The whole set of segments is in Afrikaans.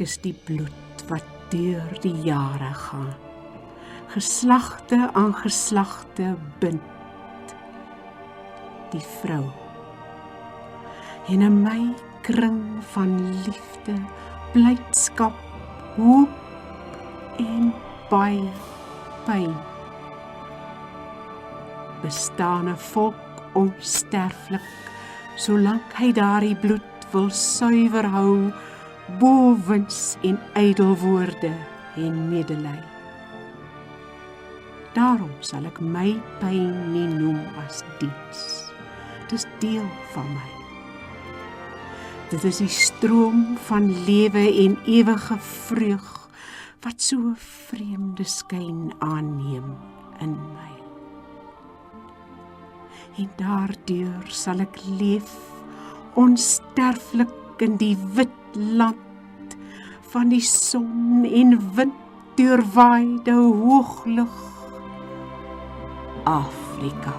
Ek is die bloed wat deur die jare gaan, geslagte aan geslagte bind die vrou. En in my kring van liefde, blydskap, hoop en baie pyn bestaan 'n volk onsterflik, solank hy daardie bloed wil suiwer hou, bo wins en ydel woorde en medelij. Daarom sal ek my pyn nie noem as diens. Dis deel van my. Dit is die stroom van lewe en ewige vreug, wat so 'n vreemde skyn aanneem in my. En daardeur sal ek leef, onsterflik in die wit land van die son en wind deurwaaide hooglug Afrika.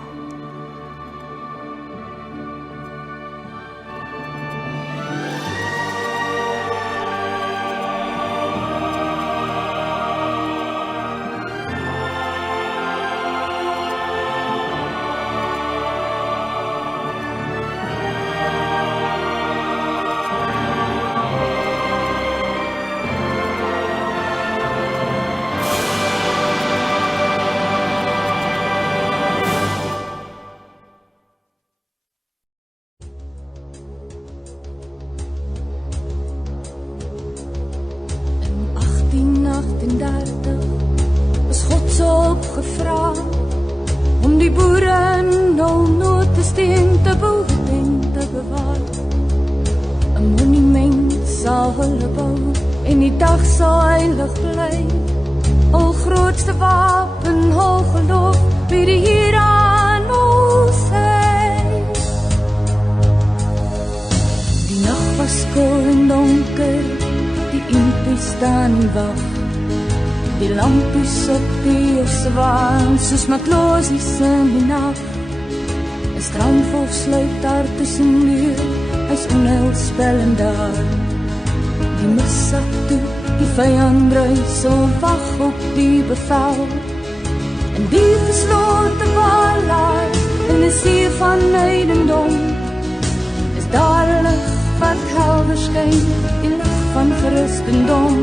Is God so opgevra om die boere in noodnoodesteen te behoed en te bewaar. 'n Monument sal hulle bou en die dag sal heilig bly. Al grootste wapen, hul geloof, by die Here aan ons sy. Die nag was koel en donker, die impi staan en wag. Die lampies op die ossewaan, soos matloosies in die nag. 'n Strandvolk sluit daar tussen muur, hy's onheilspellend daar. Die mis sak toe, die vyand bruis, so wag op die bevel. En die geslote waarlaai, in die see van heidendom, is daar 'n lig wat helder skyn, die lig van Christendom.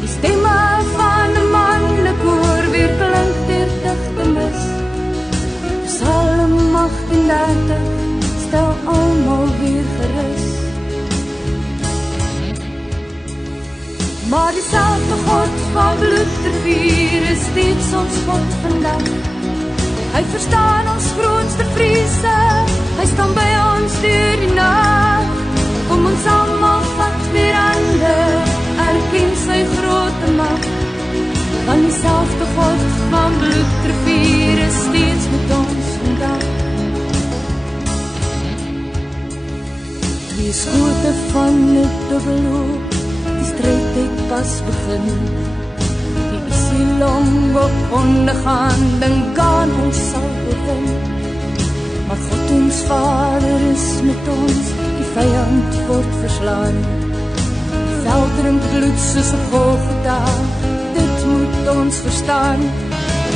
Die stemme van 'n manlik koor weer klink deur digte mis. Psalm 38 stel almal weer gerus. Maar dieselfde God van bloedrivier is steeds ons God vandag. Hy verstaan ons grootste vrese, hy staan by ons deur die nag. Kom ons almal vat weer hande, erken sy grote mag. Want dieselfde God van bloedrivier is steeds met ons vandag. Die skote van die dubbelhoek, die strijd het pas begin. Die Isilong op ondergaan, dink aan ons sal begin. Maar God ons Vader is met ons, die vyand word verslaan. Die veld drink bloed soos 'n Golgotha, dit moet ons verstaan.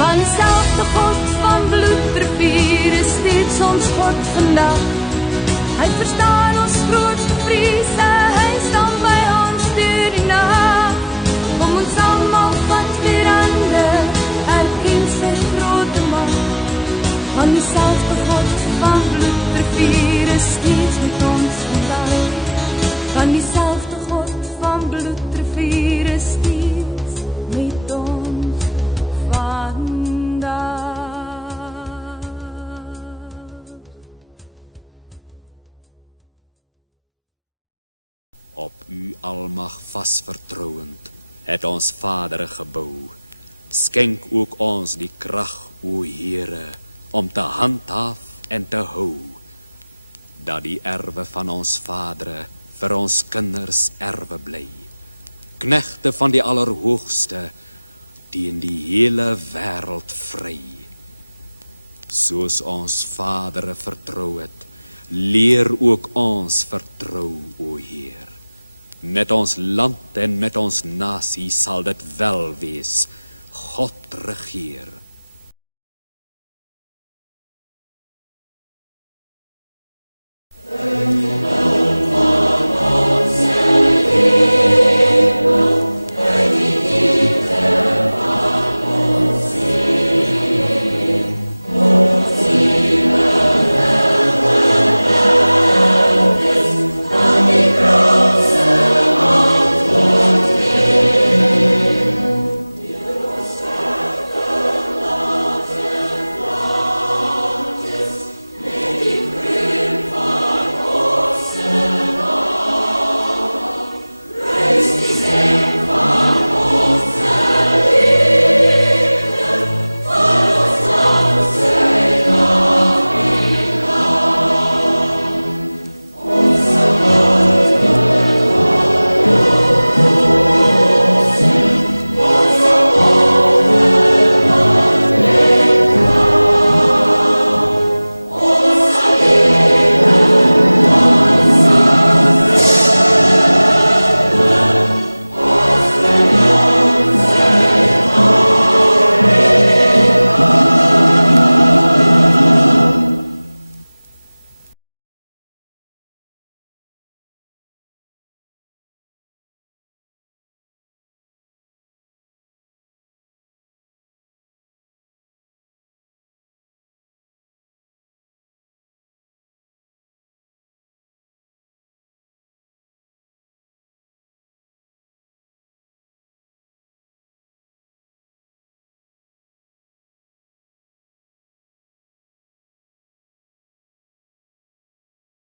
Want selfde God van bloedrivier is steeds ons God vandag. Hy verstaan ons grootste vrese, hy staan by ons deur die nag. Kom ons almal vat weer hande, erken sy grote mag. Want dieselfde God van bloedrivier is steeds met ons vandag. Want dieselfde God van bloedrivier is steeds met ons vandag. Op u almag vas vertrouend, het ons Vader gebou. Skenk ook ons die krag, o Here, om te handhaaf en te hou, dat die erwe van ons Vader vir ons kinders erwe bly. Knegte van die Allerhoogste, teen die hele wêreld vry. Soos ons Vader vertrou het, leer ook ons vertrou, o Heer. Met ons land en met ons nasie sal dit wel wees. God regeer.